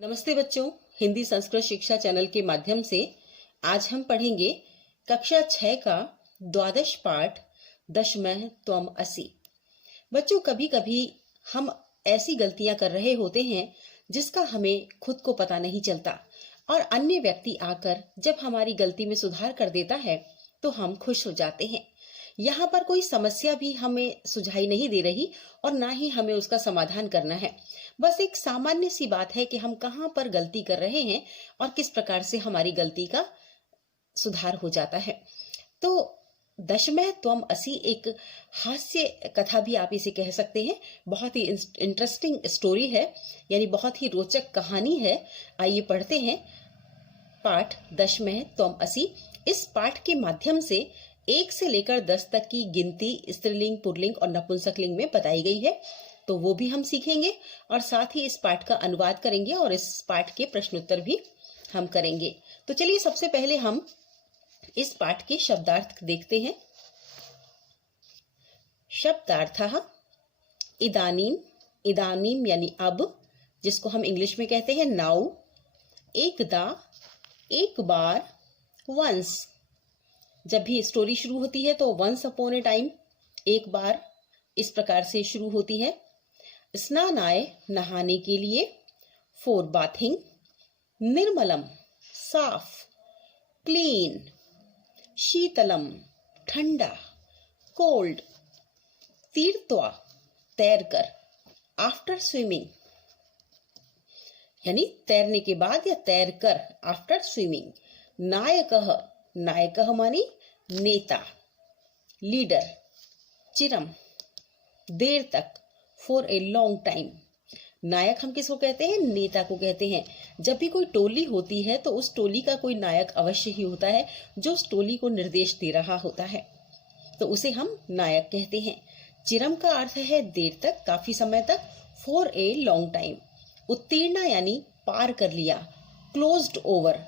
नमस्ते बच्चों, हिंदी संस्कृत शिक्षा चैनल के माध्यम से आज हम पढ़ेंगे कक्षा 6 का द्वादश पाठ दशमः त्वम असि। बच्चों, कभी कभी हम ऐसी गलतियां कर रहे होते हैं जिसका हमें खुद को पता नहीं चलता और अन्य व्यक्ति आकर जब हमारी गलती में सुधार कर देता है तो हम खुश हो जाते हैं। यहाँ पर कोई समस्या भी हमें सुझाई नहीं दे रही और ना ही हमें उसका समाधान करना है। बस एक सामान्य सी बात है कि हम कहाँ पर गलती कर रहे हैं और किस प्रकार से हमारी गलती का सुधार हो जाता है। तो दशमः त्वम असि एक हास्य कथा भी आप इसे कह सकते हैं। बहुत ही इंटरेस्टिंग स्टोरी है, यानी बहुत ही रोचक कहानी है। आइए पढ़ते हैं पाठ दशमः त्वम असि। इस पाठ के माध्यम से 1 से लेकर 10 तक की गिनती स्त्रीलिंग, पुल्लिंग और नपुंसकलिंग में बताई गई है, तो वो भी हम सीखेंगे और साथ ही इस पाठ का अनुवाद करेंगे और इस पाठ के प्रश्नोत्तर भी हम करेंगे। तो चलिए सबसे पहले हम इस पाठ के शब्दार्थ देखते हैं। शब्दार्थः इदानीम, इदानीम यानी अब, जिसको हम इंग्लिश में कहते हैं नाउ। एकदा, एक बार। वंस, जब भी स्टोरी शुरू होती है तो वंस अपॉन ए टाइम, एक बार, इस प्रकार से शुरू होती है। स्नानाय, नहाने के लिए। For bathing. निर्मलम, साफ, क्लीन। शीतलम, ठंडा, कोल्ड। तीर्थवा, तैरकर। आफ्टर स्विमिंग, यानी तैरने के बाद या तैरकर, आफ्टर स्विमिंग। नायकः, नायकः मानी नेता, लीडर। चिरम, देर तक, फॉर ए लॉन्ग टाइम। नायक हम किसको कहते हैं? नेता को कहते हैं। जब भी कोई टोली होती है तो उस टोली का कोई नायक अवश्य ही होता है जो उस टोली को निर्देश दे रहा होता है, तो उसे हम नायक कहते हैं। चिरम का अर्थ है देर तक, काफी समय तक। For a long time. उत्तीर्ण यानी पार कर लिया। क्लोज्ड ओवर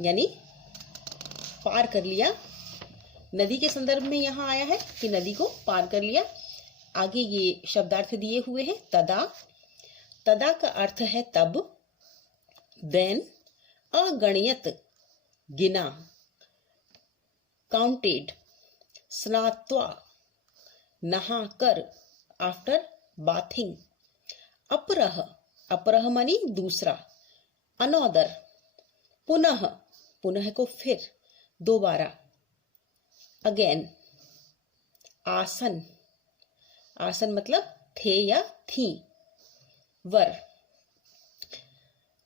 यानी पार कर लिया। नदी के संदर्भ में यहाँ आया है कि नदी को पार कर लिया। आगे ये शब्दार्थ दिए हुए हैं। तदा, तदा का अर्थ है तब। देन, अगणयत, गिना, काउंटेड। स्नात्वा, नहा कर, आफ्टर बाथिंग। अपरह, अपरह मानी दूसरा। अनोदर, पुनः, पुनः को फिर, दोबारा। अगेन। आसन, आसन मतलब थे या थी। वर।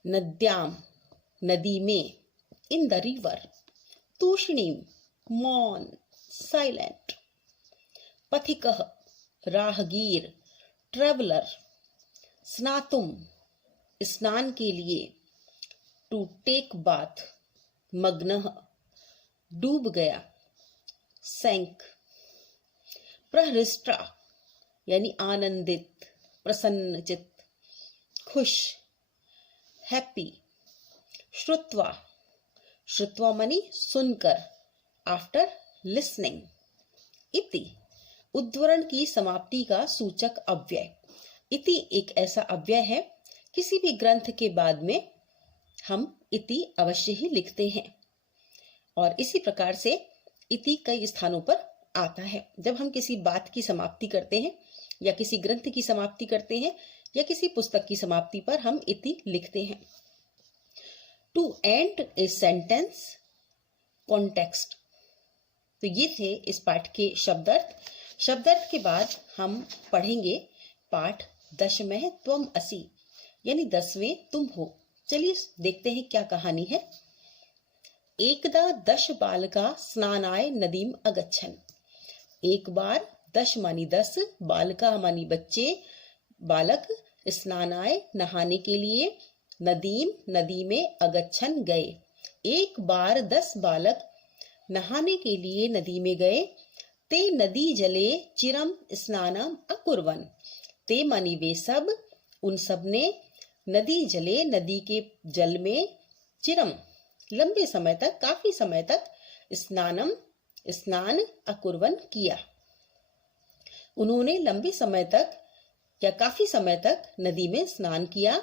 नद्याम, नदी में। In the river. तूष्णीम, मौन, साइलेंट। पथिकः, राहगीर, ट्रेवलर। स्नातुम, स्नान के लिए। टू टेक बाथ, मग्नः, डूब गया, सैंक। प्रहृष्टा यानी आनंदित, प्रसन्नचित्त, खुश, हैप्पी। श्रुत्वा, श्रुत्वा मानी सुनकर, आफ्टर लिसनिंग। इति, उद्धरण की समाप्ति का सूचक अव्यय। इति एक ऐसा अव्यय है, किसी भी ग्रंथ के बाद में हम इति अवश्य ही लिखते हैं और इसी प्रकार से इति कई स्थानों पर आता है। जब हम किसी बात की समाप्ति करते हैं या किसी ग्रंथ की समाप्ति करते हैं या किसी पुस्तक की समाप्ति पर हम इति लिखते हैं। To end a sentence, context. तो ये थे इस पाठ के शब्दार्थ। शब्दार्थ के बाद हम पढ़ेंगे पाठ दशमः त्वम असि, यानी 10वें तुम हो। चलिए देखते हैं क्या कहानी है। एकदा 10 बालका स्नानाय नदीम अगच्छन्। एक बार, 10 मानी 10, बालका मानी बच्चे, बालक, स्नानाय नहाने के लिए, नदीम नदी में, अगच्छन् गए। एक बार 10 बालक नहाने के लिए नदी में गए। ते नदी जले चिरम स्नानम अकुर्वन्। ते मानी वे सब, उन सब ने, नदी जले नदी के जल में, चिरम लंबे समय तक, काफी समय तक, स्नानम स्नान, अकुर्वन किया। उन्होंने लंबे समय तक या काफी समय तक नदी में स्नान किया।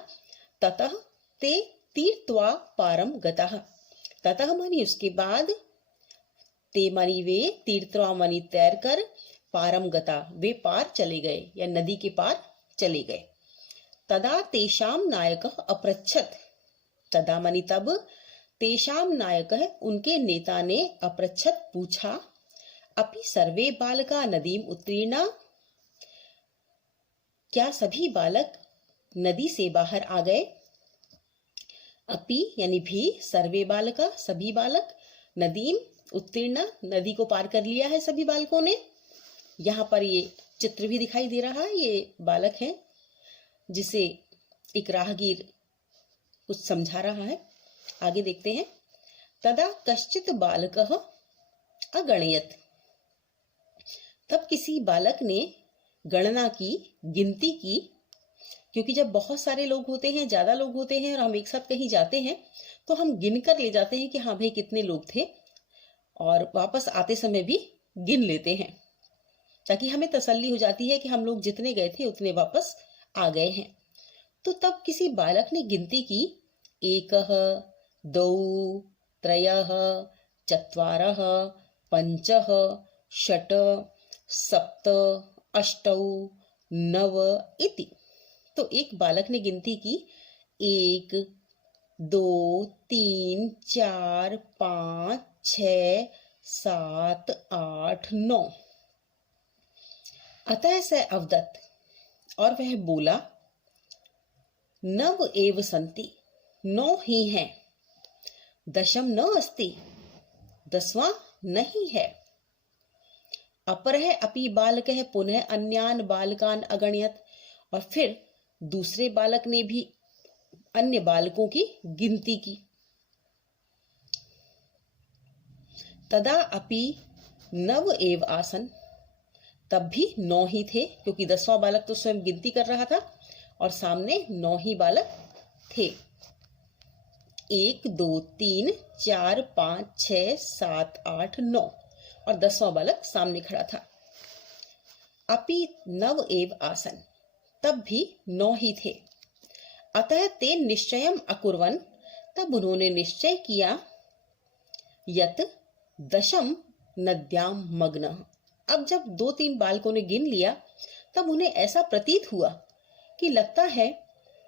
ततः ते तीर्थवा पारम गतः। ततः मानी उसके बाद, ते मानी वे, तीर्थवा मानी तैर कर, पारम गता वे पार चले गए या नदी के पार चले गए। तदा तेषाम नायकः अपृच्छत्, तदा मानी तब, तेषाम नायकः उनके नेता ने, अपृच्छत् पूछा, अपि सर्वे बालका नदीम उत्तीर्णा, क्या सभी बालक नदी से बाहर आ गए। अपि यानी भी, सर्वे बालका सभी बालक, नदीम उत्तीर्णा नदी को पार कर लिया है सभी बालकों ने। यहाँ पर ये चित्र भी दिखाई दे रहा है, ये बालक है जिसे एक राहगीर कुछ समझा रहा है। आगे देखते हैं। तदा कश्चित बालकः अगणयत्, तब किसी बालक ने गणना की, गिनती की, क्योंकि जब बहुत सारे लोग होते हैं, ज्यादा लोग होते हैं और हम एक साथ कहीं जाते हैं तो हम गिन कर ले जाते हैं कि हाँ भाई कितने लोग थे, और वापस आते समय भी गिन लेते हैं ताकि हमें तसल्ली हो जाती है कि हम लोग जितने गए थे उतने वापस आ गए हैं। तो तब किसी बालक ने गिनती की, एकः, द्वौ, त्रयः, चत्वारः, पञ्चः, षट्, सप्त, अष्टौ, नव इति। तो एक बालक ने गिनती की, 1, 2, 3, 4, 5, 6, 7, 8, 9। अतः स अवदत्, और वह बोला, नव एव सन्ति, 9 ही हैं, दशम न अस्ति, 10वां नहीं है। अपरः अपि बालकः पुनः अन्यान बालकान अगणयत्, और फिर दूसरे बालक ने भी अन्य बालकों की गिनती की। तदा अपि नव एव आसन, तब भी 9 ही थे, क्योंकि 10वां बालक तो स्वयं गिनती कर रहा था और सामने 9 ही बालक थे। 1, 2, 3, 4, 5, 6, 7, 8, 9 और 10वां बालक सामने खड़ा था। अपि नव एव आसन, तब भी 9 ही थे। अतः ते निश्चयम अकुर्वन्, तब उन्होंने निश्चय किया, यत दशम नद्याम मग्नः। अब जब 2-3 बालकों ने गिन लिया तब उन्हें ऐसा प्रतीत हुआ कि लगता है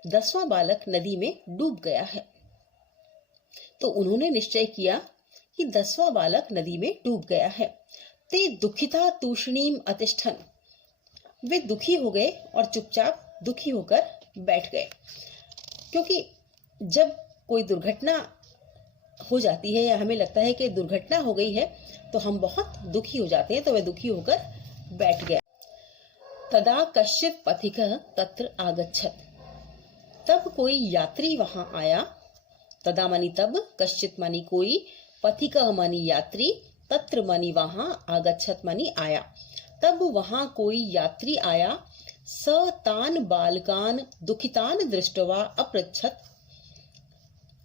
10वां बालक नदी में डूब गया है। तो उन्होंने निश्चय किया कि 10वां बालक नदी में डूब गया है। ते दुखिता तूष्णीम अतिष्ठन्, वे दुखी हो गए और चुपचाप दुखी होकर बैठ गए। क्योंकि जब कोई दुर्घटना हो जाती है या हमें लगता है कि दुर्घटना हो गई है तो हम बहुत दुखी हो जाते हैं, तो वे दुखी होकर बैठ गया। तदा कश्चित् पथिकः तत्र आगच्छत्, तब कोई यात्री वहां आया। तदा मानी तब, कश्चित् मानी कोई, पथिकः मानी यात्री, तत्र मानी वहां, आगच्छत् मानी आया। तब वहां कोई यात्री आया। स तान बालकान दुखितान दृष्ट्वा अपृच्छत्,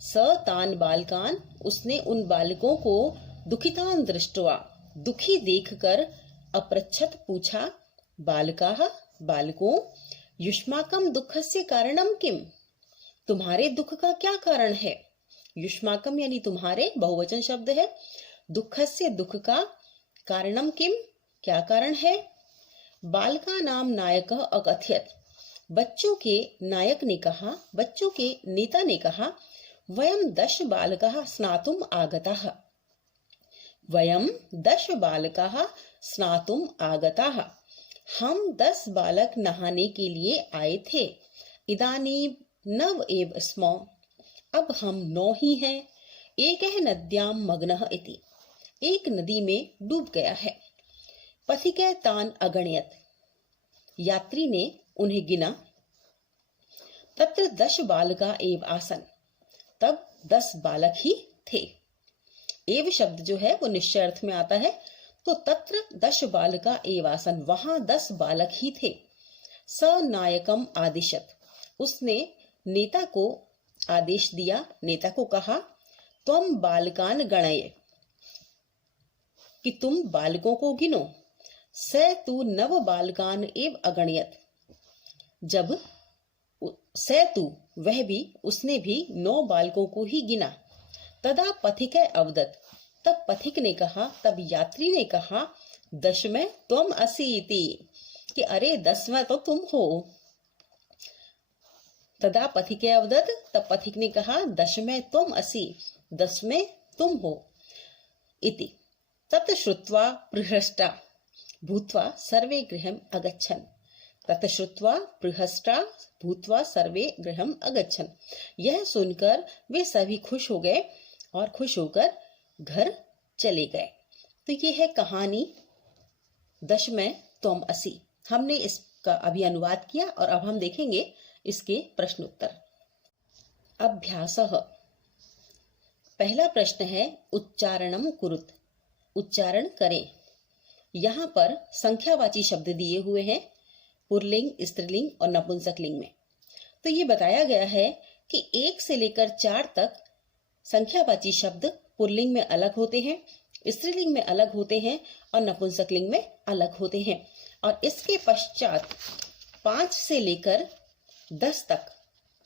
स तान बालकान, उसने उन बालकों को, दुखितान दृष्ट्वा, दुखी देखकर, अपृच्छत् पूछा, बालकाः बालकों, युष्माकम दुःखस्य कारणम किम, तुम्हारे दुख का क्या कारण है। युष्माकम यानी तुम्हारे, बहुवचन शब्द है। दुःखस्य दुख का, कारणम किम क्या कारण है। बालका नाम नायकः अकथयत्, बच्चों के नायक ने कहा, बच्चों के नेता ने कहा, वयम 10 बालकाः स्नातुम आगताः, वयम 10 बालकाः स्नातुम आगताः, हम 10 बालक नहाने के लिए आए थे। इदानीं नव एव स्म, अब हम 9 ही हैं। एकः नद्यां मग्नः इति, एक नदी में डूब गया है। पथिकः तान अगणयत्, यात्री ने उन्हें गिना। तत्र 10 बालका एव आसन, तब 10 बालक ही थे। एव शब्द जो है वो निश्चय अर्थ में आता है, तो तत्र 10 बालका एव आसन, वहां 10 बालक ही थे। स नायकम आदिशत, उसने नेता को आदेश दिया, नेता को कहा, त्वम बालकान गणय, कि तुम बालकों को गिनो। स तू नव बालकान एव अगणयत, जब सेतु वह भी, उसने भी 9 बालकों को ही गिना। तदा पथिक अवदत, तब पथिक ने कहा, तब यात्री ने कहा, दशमें त्वम असि इति, कि अरे 10वां तो तुम हो। तदा पथिक अवदत, तब पथिक ने कहा, दशमें त्वम असि, 10वें तुम हो। इति तत् श्रुत्वा प्रहृष्टा भूत्वा सर्वे गृहम् अगच्छन्। तत् श्रुत्वा प्रहृष्टा भूत्वा सर्वे गृहम् अगच्छन्। यह सुनकर वे सभी खुश हो गए और खुश होकर घर चले गए। तो ये है कहानी दशमें त्वम असि। हमने इसका अभी अनुवाद किया और अब हम देखेंगे इसके प्रश्नोत्तर। अभ्यासः। पहला प्रश्न है उच्चारणम कुरुत, उच्चारण करें। यहाँ पर संख्यावाची शब्द दिए हुए हैं पुल्लिंग, स्त्रीलिंग और नपुंसकलिंग में। तो ये बताया गया है कि 1 से लेकर 4 तक संख्यावाची शब्द पुल्लिंग में अलग होते हैं, स्त्रीलिंग में अलग होते हैं और नपुंसकलिंग में अलग होते हैं। और इसके पश्चात 5 से लेकर 10 तक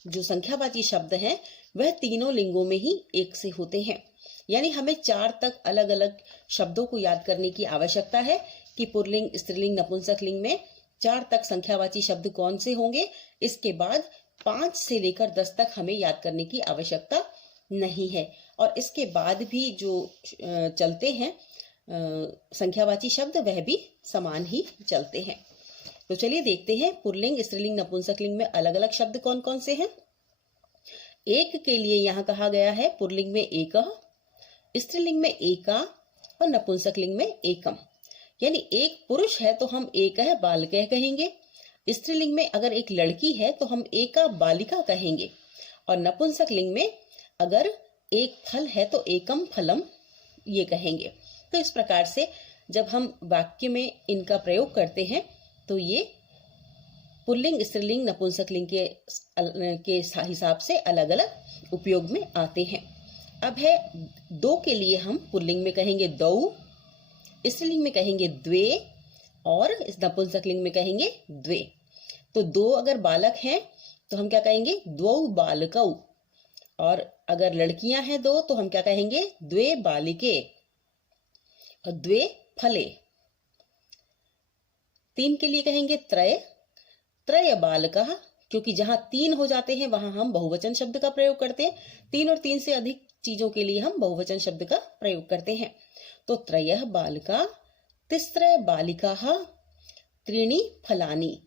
जो संख्यावाची शब्द हैं वह तीनों लिंगों में ही एक से होते हैं। यानी हमें 4 तक अलग अलग शब्दों को याद करने की आवश्यकता है कि पुल्लिंग, स्त्रीलिंग, नपुंसकलिंग में 4 तक संख्यावाची शब्द कौन से होंगे। इसके बाद 5 से लेकर 10 तक हमें याद करने की आवश्यकता नहीं है। और इसके बाद भी जो चलते हैं संख्यावाची शब्द वह भी समान ही चलते हैं। तो चलिए देखते हैं पुल्लिंग, स्त्रीलिंग, नपुंसकलिंग में अलग अलग शब्द कौन कौन से हैं। एक के लिए यहाँ कहा गया है पुल्लिंग में एकः, स्त्रीलिंग में एका और नपुंसकलिंग में एकम। यानी एक पुरुष है तो हम एकः बालकः कहेंगे, स्त्रीलिंग में अगर एक लड़की है तो हम एका बालिका कहेंगे, और नपुंसकलिंग में अगर एक फल है तो एकम फलम ये कहेंगे। तो इस प्रकार से जब हम वाक्य में इनका प्रयोग करते हैं तो ये पुल्लिंग, स्त्रीलिंग, नपुंसकलिंग के हिसाब से अलग अलग उपयोग में आते हैं। अब है 2 के लिए हम पुल्लिंग में कहेंगे द्वौ, स्त्रीलिंग में कहेंगे द्वे और नपुंसकलिंग में कहेंगे द्वे। तो 2 अगर बालक हैं तो हम क्या कहेंगे, द्वौ बालकौ, और अगर लड़कियां हैं 2 तो हम क्या कहेंगे, द्वे बालिके और द्वे फले। 3 के लिए कहेंगे त्रय, त्रय बालकः, क्योंकि जहां 3 हो जाते हैं वहां हम बहुवचन शब्द का प्रयोग करते हैं। 3 और 3 से अधिक चीजों के लिए हम बहुवचन शब्द का प्रयोग करते हैं। तो त्रयः बालका, तिस्रः बालिकाः, त्रीणि फलानि।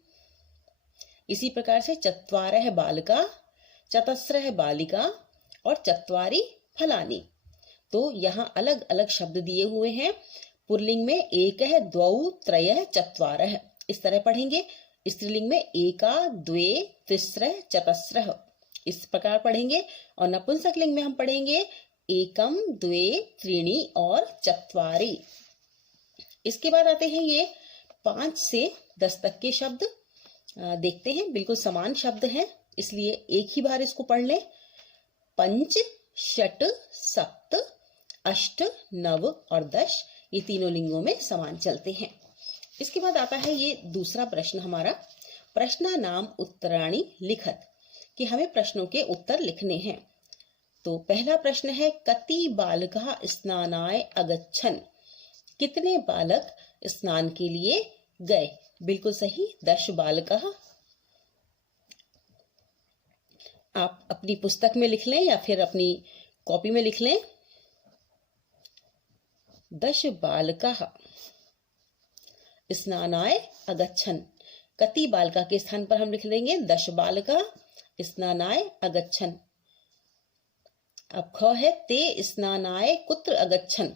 इसी प्रकार से चत्वारः बालका, चतस्रः बालिका और चत्वारि फलानि। तो यहाँ अलग अलग शब्द दिए हुए हैं। पुल्लिंग में एकः, द्वौ, त्रयः, चत्वारः इस तरह पढ़ेंगे। स्त्रीलिंग में एका, द्वे, तिस्रः, चतस्रः इस प्रकार पढ़ेंगे। और नपुंसकलिंग में हम पढ़ेंगे एकम, द्वे, त्रीणि और चत्वारि। इसके बाद आते हैं ये 5 से 10 तक के शब्द। देखते हैं, बिल्कुल समान शब्द हैं इसलिए एक ही बार इसको पढ़ लें। पंच, षट, सप्त, अष्ट, नव और 10 ये तीनों लिंगों में समान चलते हैं। इसके बाद आता है ये दूसरा प्रश्न हमारा, प्रश्न नाम उत्तराणि लिखत, कि हमें प्रश्नों के उत्तर लिखने हैं। तो पहला प्रश्न है कति बालकः स्नानाय अगच्छन्, कितने बालक स्नान के लिए गए। बिल्कुल सही, 10 बालकः। आप अपनी पुस्तक में लिख लें या फिर अपनी कॉपी में लिख लें। 10 बालकः स्नानाय अगच्छन्, कति बालका के स्थान पर हम लिख देंगे 10 बालकः स्नानाय अगच्छन्। अब ख है ते स्नानाय कुत्र अगच्छन्,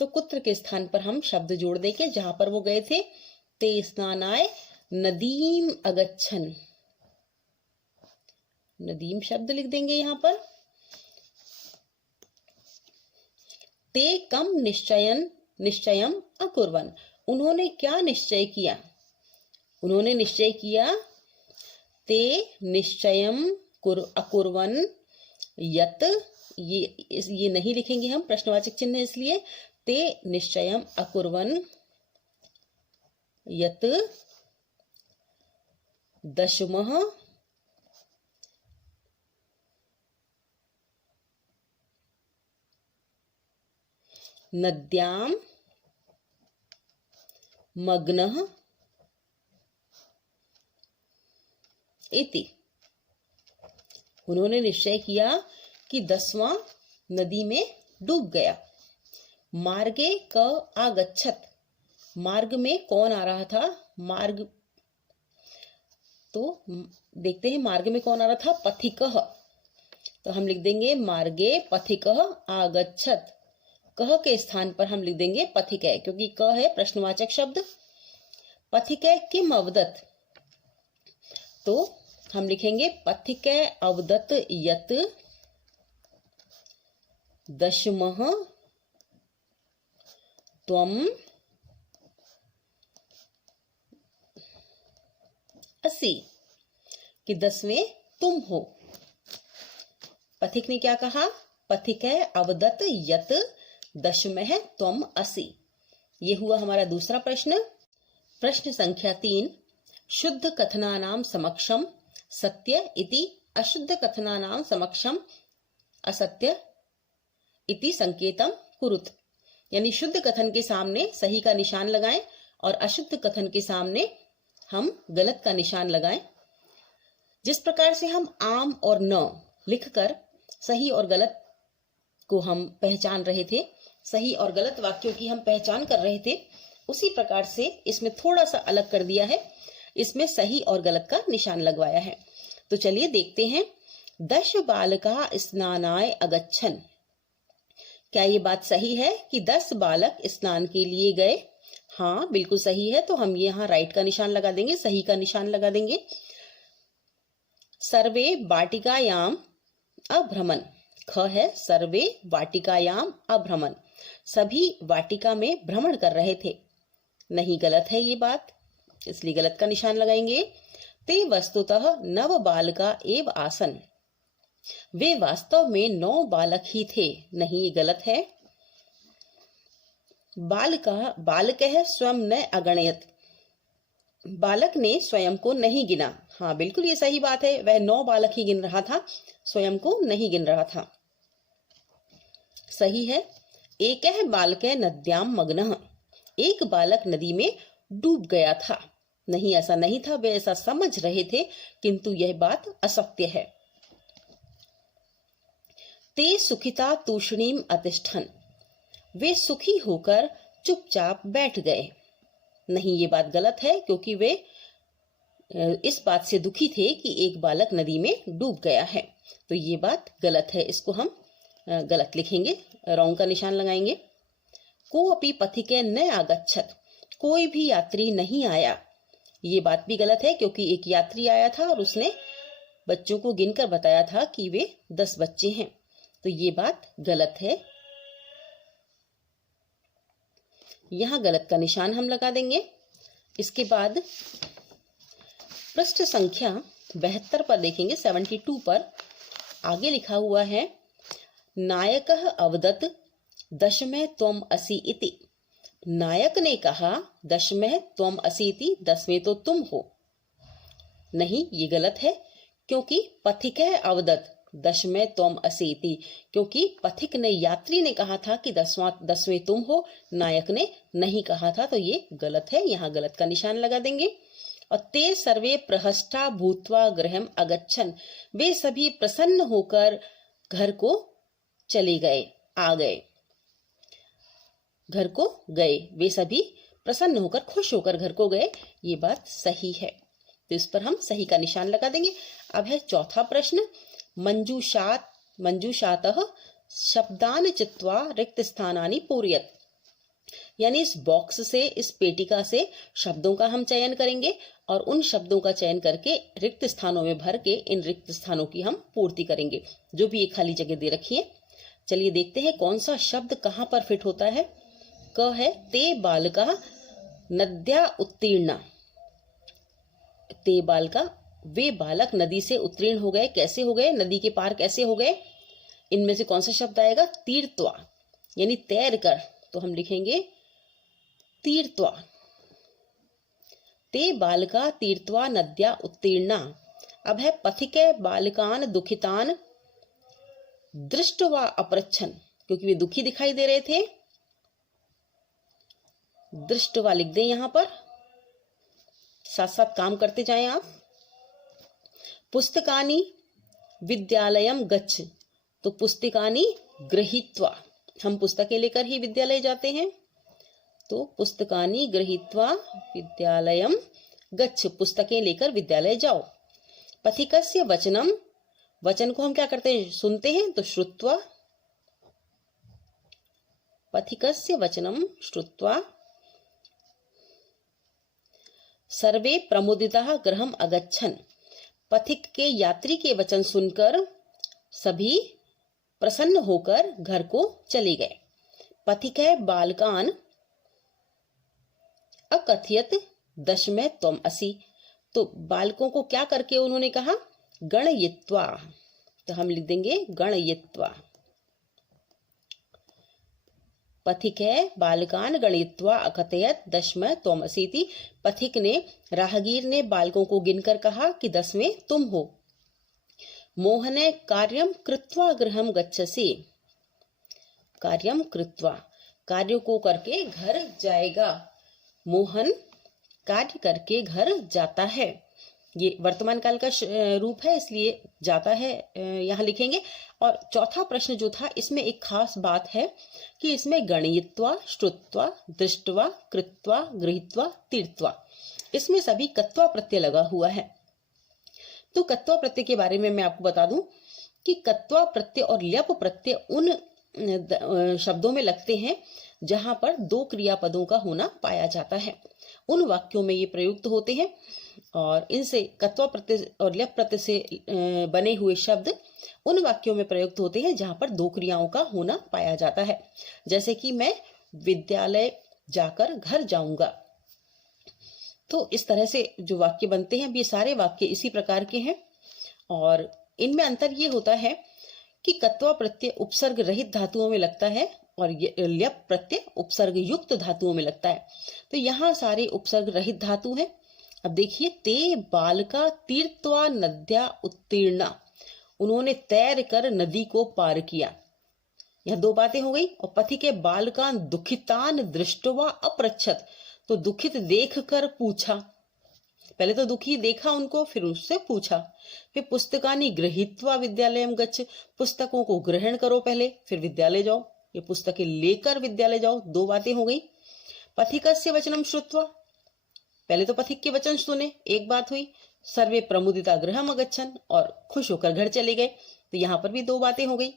तो कुत्र के स्थान पर हम शब्द जोड़ देंगे जहां पर वो गए थे। ते स्नानाय नदीम अगच्छन्, नदीम शब्द लिख देंगे यहां पर। ते कम निश्चयम अकुर्वन्, उन्होंने क्या निश्चय किया। उन्होंने निश्चय किया ते निश्चयम अकुर्वन् यत, ये नहीं लिखेंगे हम, प्रश्नवाचक चिन्ह इसलिए। ते निश्चयम अकुर्वन् यत 10मः नद्यां मग्नः इति। उन्होंने निश्चय किया कि 10वां नदी में डूब गया। मार्गे क आगच्छत, मार्ग में कौन आ रहा था? मार्ग, तो देखते हैं मार्ग में कौन आ रहा था? पथिकः। तो हम लिख देंगे मार्गे पथिकः आगच्छत। कह के स्थान पर हम लिख देंगे पथिकै, क्योंकि क है प्रश्नवाचक शब्द। पथिकै किम अवदत्, तो हम लिखेंगे पथिकै अवदत् यत् 10मः त्वम् असि, कि 10वें तुम हो। पथिक ने क्या कहा? पथिकै अवदत् यत् 10मः त्वम् असि। ये हुआ हमारा दूसरा प्रश्न। प्रश्न संख्या 3, शुद्ध कथनानां समक्षम सत्य इति अशुद्ध कथनानां समक्षम असत्य इति संकेतम कुरुत। यानी शुद्ध कथन के सामने सही का निशान लगाएं और अशुद्ध कथन के सामने हम गलत का निशान लगाएं। जिस प्रकार से हम आम और न लिखकर सही और गलत को हम पहचान रहे थे, सही और गलत वाक्यों की हम पहचान कर रहे थे, उसी प्रकार से इसमें थोड़ा सा अलग कर दिया है। इसमें सही और गलत का निशान लगवाया है। तो चलिए देखते हैं। 10 बालका स्नानाय अगच्छन्, क्या ये बात सही है कि 10 बालक स्नान के लिए गए? हाँ, बिल्कुल सही है। तो हम यहाँ राइट का निशान लगा देंगे, सही का निशान लगा देंगे। सर्वे वाटिकायाम अभ्रमन्, ख है सर्वे वाटिकायाम अभ्रमन्, सभी वाटिका में भ्रमण कर रहे थे। नहीं, गलत है ये बात, इसलिए गलत का निशान लगाएंगे। ते वस्तुतः 9 बालका एव आसन, वे वास्तव में 9 बालक ही थे। नहीं, ये गलत है। बालकः स्वयं न अगणयत, बालक ने स्वयं को नहीं गिना। हाँ, बिल्कुल ये सही बात है, वह 9 बालक ही गिन रहा था, स्वयं को नहीं गिन रहा था। सही है। एकः बालकः नद्यां मग्नः, एक बालक नदी में डूब गया था। नहीं, ऐसा नहीं था, वे ऐसा समझ रहे थे, किंतु यह बात असत्य है। ते सुखिता तूष्णीम अतिष्ठन्, वे सुखी होकर चुपचाप बैठ गए। नहीं, ये बात गलत है, क्योंकि वे इस बात से दुखी थे कि एक बालक नदी में डूब गया है। तो ये बात गलत है, इसको हम गलत लिखेंगे, रॉन्ग का निशान लगाएंगे। को अपि पथिके न आगच्छत, कोई भी यात्री नहीं आया। ये बात भी गलत है, क्योंकि एक यात्री आया था और उसने बच्चों को गिनकर बताया था कि वे 10 बच्चे हैं। तो ये बात गलत है, यहां गलत का निशान हम लगा देंगे। इसके बाद पृष्ठ संख्या 72 पर देखेंगे, 72 पर आगे लिखा हुआ है, नायकः अवदत् 10मः त्वम् असि इति। नायक ने कहा 10मः त्वम् असि इति, 10वें तो तुम हो। नहीं, ये गलत है, क्योंकि पथिकः अवदत् 10मः त्वम् असि इति, क्योंकि पथिक ने, यात्री ने कहा था कि 10वें तुम हो, नायक ने नहीं कहा था। तो ये गलत है, यहाँ गलत का निशान लगा देंगे। और ते सर्वे प्रहष्टा भूत्वा गृहम् अगच्छन्, वे सभी प्रसन्न होकर घर को चले गए, आ गए, घर को गए। वे सभी प्रसन्न होकर, खुश होकर घर को गए। ये बात सही है, तो इस पर हम सही का निशान लगा देंगे। अब है चौथा प्रश्न, मंजूषातः शब्दान चित्वा रिक्त स्थानानि पूरयत, यानी इस बॉक्स से, इस पेटिका से शब्दों का हम चयन करेंगे और उन शब्दों का चयन करके रिक्त स्थानों में भर के इन रिक्त स्थानों की हम पूर्ति करेंगे, जो भी एक खाली जगह दे रखी है। चलिए देखते हैं कौन सा शब्द कहाँ पर फिट होता है। क है ते बालका नद्या उत्तीर्णा, ते बालका, वे बालक नदी से उत्तीर्ण हो गए। कैसे हो गए? नदी के पार कैसे हो गए? इनमें से कौन सा शब्द आएगा? तीर्थवा, यानी तैर कर। तो हम लिखेंगे तीर्थवा। ते बालका तीर्थवा नद्या उत्तीर्णा। अब है पथिके बालकान दुखितान, दृष्टवा अपृच्छन, क्योंकि वे दुखी दिखाई दे रहे थे, दृष्टवा लिख दें यहाँ पर, साथ साथ काम करते जाएं आप। पुस्तकानि विद्यालयम गच्छ, तो पुस्तकानि गृहीत्वा, हम पुस्तकें लेकर ही विद्यालय जाते हैं, तो पुस्तकानि गृहीत्वा विद्यालयम गच्छ, पुस्तकें लेकर विद्यालय जाओ। पथिकस्य वचनम, वचन को हम क्या करते हैं, सुनते हैं, तो श्रुत्वा, पथिकस्य वचनम श्रुत्वा सर्वे प्रमुदिताः गृहम् अगच्छन्, पथिक के यात्री के वचन सुनकर सभी प्रसन्न होकर घर को चले गए। पथिक है बालकान अकथयत दशमे त्वम असि, तो बालकों को क्या करके उन्होंने कहा, गणयित्वा, तो हम लिख देंगे गणयित्वा। पथिक है बालकान गणयित्वा अकथयत दशमे त्वम असीति, पथिक ने, राहगीर ने बालकों को गिनकर कहा कि 10वें तुम हो। मोहने कार्यम कृत्वा गृहम गच्छसि, कार्यम कृत्वा, कार्य को करके घर जाएगा। मोहन कार्य करके घर जाता है, ये वर्तमान काल का रूप है, इसलिए जाता है यहाँ लिखेंगे। और चौथा प्रश्न जो था, इसमें एक खास बात है कि इसमें गणयित्वा, श्रुत्वा, दृष्टवा, कृत्वा, गृहीत्वा, तीर्थवा, इसमें सभी कत्वा प्रत्यय लगा हुआ है। तो कत्वा प्रत्यय के बारे में मैं आपको बता दूं कि कत्वा प्रत्यय और ल्यप प्रत्यय उन शब्दों में लगते हैं जहां पर 2 क्रियापदों का होना पाया जाता है, उन वाक्यों में ये प्रयुक्त होते हैं। और इनसे कत्वा प्रत्यय और ल्यप प्रत्यय से बने हुए शब्द उन वाक्यों में प्रयुक्त होते हैं जहां पर 2 क्रियाओं का होना पाया जाता है, जैसे कि मैं विद्यालय जाकर घर जाऊंगा। तो इस तरह से जो वाक्य बनते हैं, ये सारे वाक्य इसी प्रकार के हैं। और इनमें अंतर ये होता है कि कत्वा प्रत्यय उपसर्ग रहित धातुओं में लगता है और ल्यप प्रत्यय उपसर्ग युक्त धातुओं में लगता है। तो यहाँ सारे उपसर्ग रहित धातु हैं। अब देखिए, ते बालका तीर्थवा नद्या उत्तीर्णा, उन्होंने तैर कर नदी को पार किया। यह 2 बातें हो गई। और पथि के बालकान दुखितान दृष्टवा अपृच्छत, तो दुखित देख कर पूछा, पहले तो दुखी देखा उनको, फिर उससे पूछा। फिर पुस्तकानि गृहीत्वा विद्यालयम गच्छ, पुस्तकों को ग्रहण करो पहले, फिर विद्यालय जाओ, ये पुस्तकें लेकर विद्यालय जाओ, 2 बातें हो गई। पथिकस्य वचनम श्रुत्वा, पहले तो पथिक के वचन सुने, एक बात हुई। सर्वे प्रमुदिता गृहम अगच्छन्, और खुश होकर घर चले गए, तो यहाँ पर भी 2 बातें हो गई।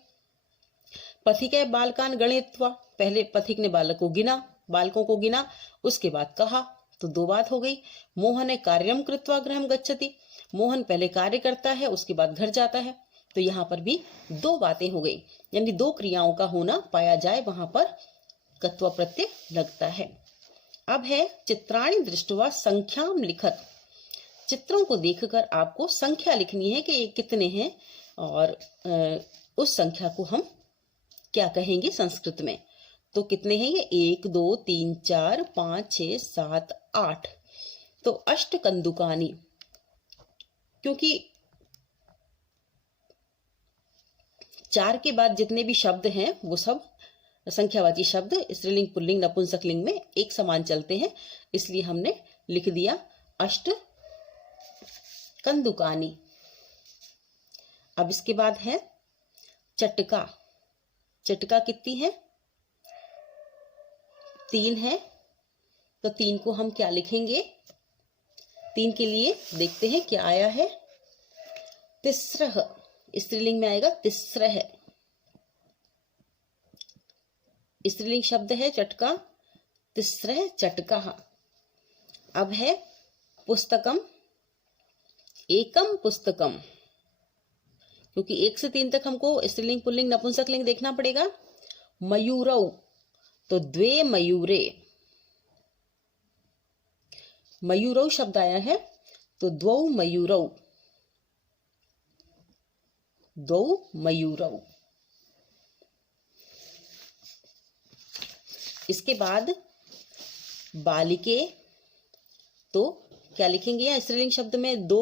पथिक है बालकान गणयित्वा, पहले पथिक ने बालकों को गिना, उसके बाद कहा, तो 2 बात हो गई। मोहन कार्यम कृत्वा गृहम गच्छति, मोहन पहले कार्य करता है, उसके बाद घर जाता है, तो यहाँ पर भी 2 बातें हो गई। यानी 2 क्रियाओं का होना पाया जाए, वहां पर कत्वा प्रत्यय लगता है। अब है चित्राणि दृष्टवा संख्याम लिखत, चित्रों को देखकर आपको संख्या लिखनी है कि ये कितने हैं, और उस संख्या को हम क्या कहेंगे संस्कृत में। तो कितने हैं ये, 1 2 3 4 5 6 7 8, तो अष्टकंदुकानि, क्योंकि 4 के बाद जितने भी शब्द हैं वो सब संख्यावाची शब्द स्त्रीलिंग, पुल्लिंग, नपुंसकलिंग में एक समान चलते हैं, इसलिए हमने लिख दिया अष्ट कंदुकानी। अब इसके बाद है चटका, चटका कितनी है, 3 है, तो 3 को हम क्या लिखेंगे, 3 के लिए देखते हैं क्या आया है, तिस्रह, स्त्रीलिंग में आएगा तिस्रह, स्त्रीलिंग शब्द है चटका, तिस्रह चटका। अब है पुस्तकम, एकम पुस्तकम, क्योंकि 1 से 3 तक हमको स्त्रीलिंग, पुल्लिंग, नपुंसकलिंग देखना पड़ेगा। मयूरौ, तो 2 मयूरे, मयूरौ शब्द आया है, तो 2 मयूरौ, 2 मयूरौ। इसके बाद बालिके, तो क्या लिखेंगे, या स्त्रीलिंग शब्द में 2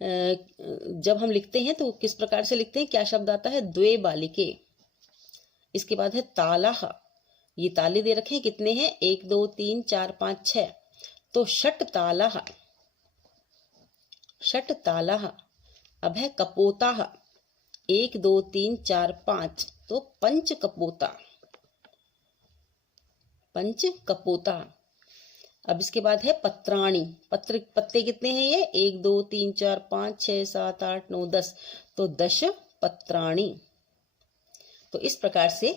जब हम लिखते हैं तो किस प्रकार से लिखते हैं, क्या शब्द आता है, 2 बालिके। इसके बाद है तालाह, ये ताले दे रखे हैं, कितने हैं? 1 2 3 4 5 6। तो षट तालः, षट तालः। अब है कपोताः, 1 2 3 4 5, तो पंच कपोता, पंच कपोता। अब इसके बाद है पत्राणि, पत्ते कितने हैं ये? 1 2 3 4 5 6 7 8 9 10, तो 10 पत्राणि। तो इस प्रकार से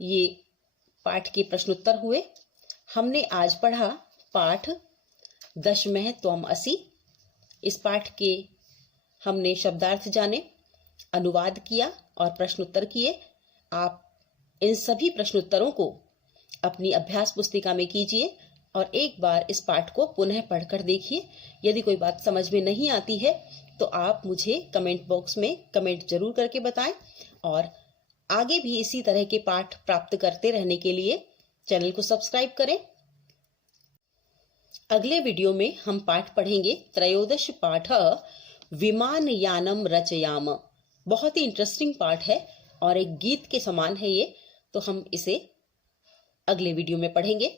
ये पाठ के प्रश्नोत्तर हुए। हमने आज पढ़ा पाठ दशमः त्वम् असि। इस पाठ के हमने शब्दार्थ जाने, अनुवाद किया और प्रश्नोत्तर किए। आप इन सभी प्रश्नोत्तरों को अपनी अभ्यास पुस्तिका में कीजिए और एक बार इस पाठ को पुनः पढ़कर देखिए। यदि कोई बात समझ में नहीं आती है तो आप मुझे कमेंट बॉक्स में कमेंट जरूर करके बताएं और आगे भी इसी तरह के पाठ प्राप्त करते रहने के लिए चैनल को सब्सक्राइब करें। अगले वीडियो में हम पाठ पढ़ेंगे त्रयोदश पाठ विमान यानम रचयाम। बहुत ही इंटरेस्टिंग पाठ है और एक गीत के समान है ये, तो हम इसे अगले वीडियो में पढ़ेंगे।